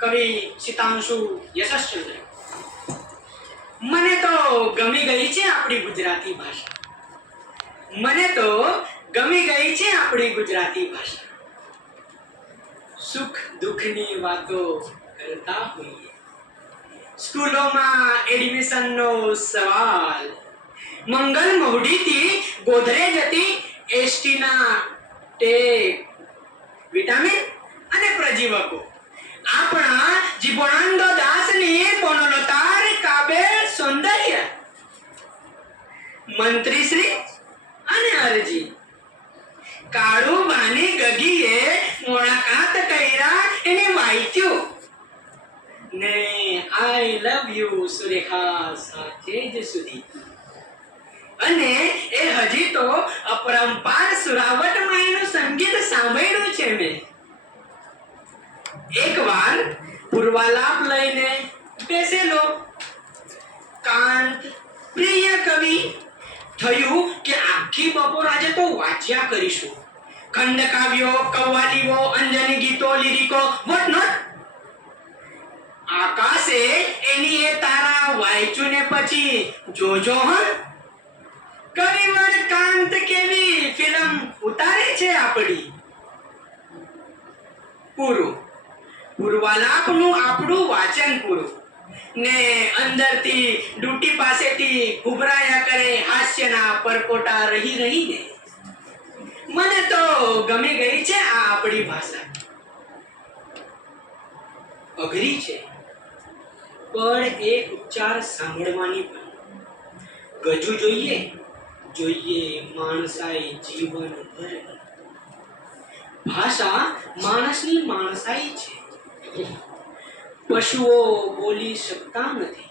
કવિ સિતાંશુ યશસ્ચંદ્ર. મને તો ગમી ગઈ છે આપણી ગુજરાતી ભાષા. મને તો ગમી ગઈ છે આપણી ગુજરાતી ભાષા. સુખ દુઃખની વાતો કરતા હોઈએ, સ્કૂલોમાં એડમિશનનો સવાલ, મંગલ મહુડીથી ગોધરેજ હતી એસટીના ટેપ, વિટામિન અને પ્રજીવકો, આપણા જીવનાનંદ દાસની બોનોલતાર કાબેલ સૌંદર્ય, મંત્રીશ્રી અને અરજી, કાળુબાની ગગીએ મુલાકાત કર્યા એને વાંચ્યું ને આઈ લવ યુ સુરેખા સાથે જ સુધી. અને એ હજી તો અપરંપાર સુરાવટમાં એનું સંગીત સાંભળ્યું છે મેં. એકવાર પૂર્વાલાપ લઈને બેસેલો કાંત પ્રિય કવિ, થયું કે આખી બપોર આજે તો વાંચ્યા કરીશું, ખંડ કાવ્યો, કવ્વાલીઓ, અંજની ગીતો, લિરિકો, વોટ નોટ. આકાશે એની એ તારા વાંચ્યું ને પછી જોજો હ કવિવર કાંત કેવી ફિલ્મ ઉતારે છે આપણી. પૂરું. પૂર્વાલાપનું આપણું વાચન પૂરું ને અંદરથી ડૂટી પાસેથી ઉભરાયા કરે હાસ્યના પરપોટા રહી રહીને. મને તો ગમી ગઈ છે આ આપણી ભાષા. અઘરી છે પણ એ ઉચ્ચાર સાંભળવાની પણ. ગજુ જોઈએ જોઈએ માણસાઈ જીવન ભર. ભાષા માણસની માણસાઈ છે. પશુઓ બોલી શકતા નથી,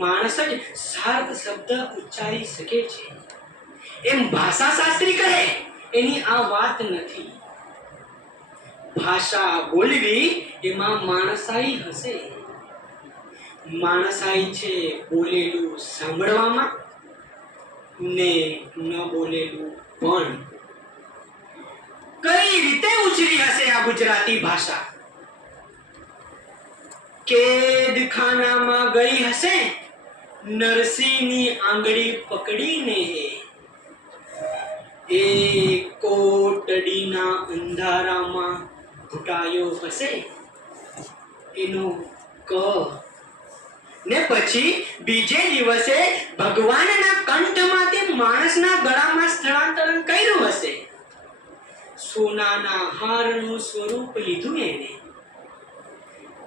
માણસ જ સાર્થ શબ્દ ઉચ્ચારી શકે છે. એમ ભાષા શાસ્ત્રી કહે એની આ વાત નથી. ભાષા બોલવી એમાં માણસાઈ હશે. માણસાઈ છે બોલેલું સાંભળવામાં ને ન બોલેલું પણ. કઈ રીતે ઉછરી હશે આ ગુજરાતી ભાષા? કેદખાનામાં ગઈ હશે નરસિંહની આંગળી પકડીને. એ કોટડીના અંધારામાં ઘૂંટાયો હશે એનો ક, ને પછી બીજે દિવસે ભગવાનના કંઠમાંથી માણસના ગળામાં સ્થળાંતરણ કર્યું હશે. સોનાના હારનું સ્વરૂપ લીધું એને.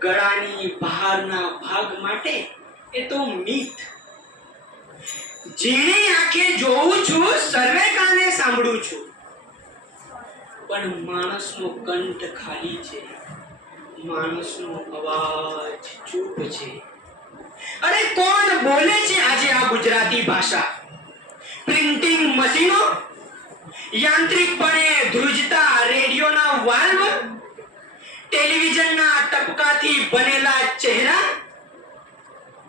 ગળાની બહારના ભાગ માટે એ તો મિથ. ઝીણી આંખે જોઉં છું, સર્વે કાને સાંભળું છું, પણ માણસનો કંઠ ખાલી છે, માણસનો અવાજ ચૂપ છે. અરે કોણ બોલે છે આજે આ ગુજરાતી ભાષા? પ્રિન્ટિંગ મશીનો, યાંત્રિકપણે ધ્રુજતા રેડિયોના વાલ્વ, ટેલિવિઝનના ટપકાથી બનેલા ચહેરા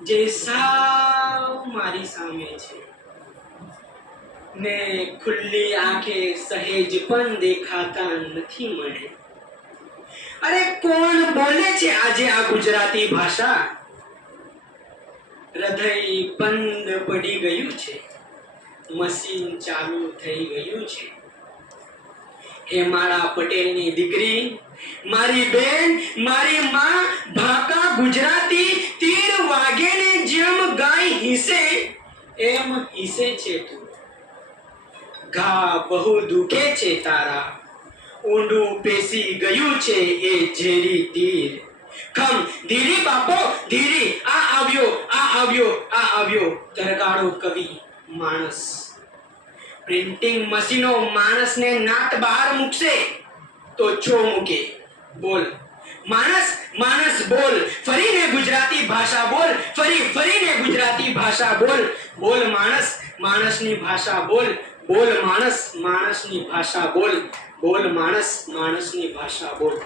જે સાવ મારી સામે છે ને ખુલ્લી આંખે સહેજ પણ દેખાતા નથી મને. અરે કોણ બોલે છે આજે આ ગુજરાતી ભાષા? હૃદય બંધ પડી ગયું છે, મશીન ચાલુ થઈ ગયું છે. હેમાળા પટેલની દીકરી, મારી બેન, મારી માં ભાકા ગુજરાતી તીર વાગે ને જેમ ગાય હિસે એમ હિસે છે તું. ઘા બહુ દુખે છે તારા, ઊંડું પેસી ગયું છે એ ઝેરી તીર. ખમ ધીરી બાપો ધીરી, આ આવ્યો આ આવ્યો આ આવ્યો તરગાળો કવિ માણસ. પ્રિન્ટિંગ મશીનો માણસને નાત બહાર મૂકશે તો છો મૂકે. બોલ માણસ, માણસ બોલ, ફરીને ગુજરાતી ભાષા બોલ, ફરીને ગુજરાતી ભાષા બોલ. બોલ માણસ, માણસની ભાષા બોલ, બોલ માણસ, માણસની ભાષા બોલ, બોલ માણસ, માણસની ભાષા બોલ.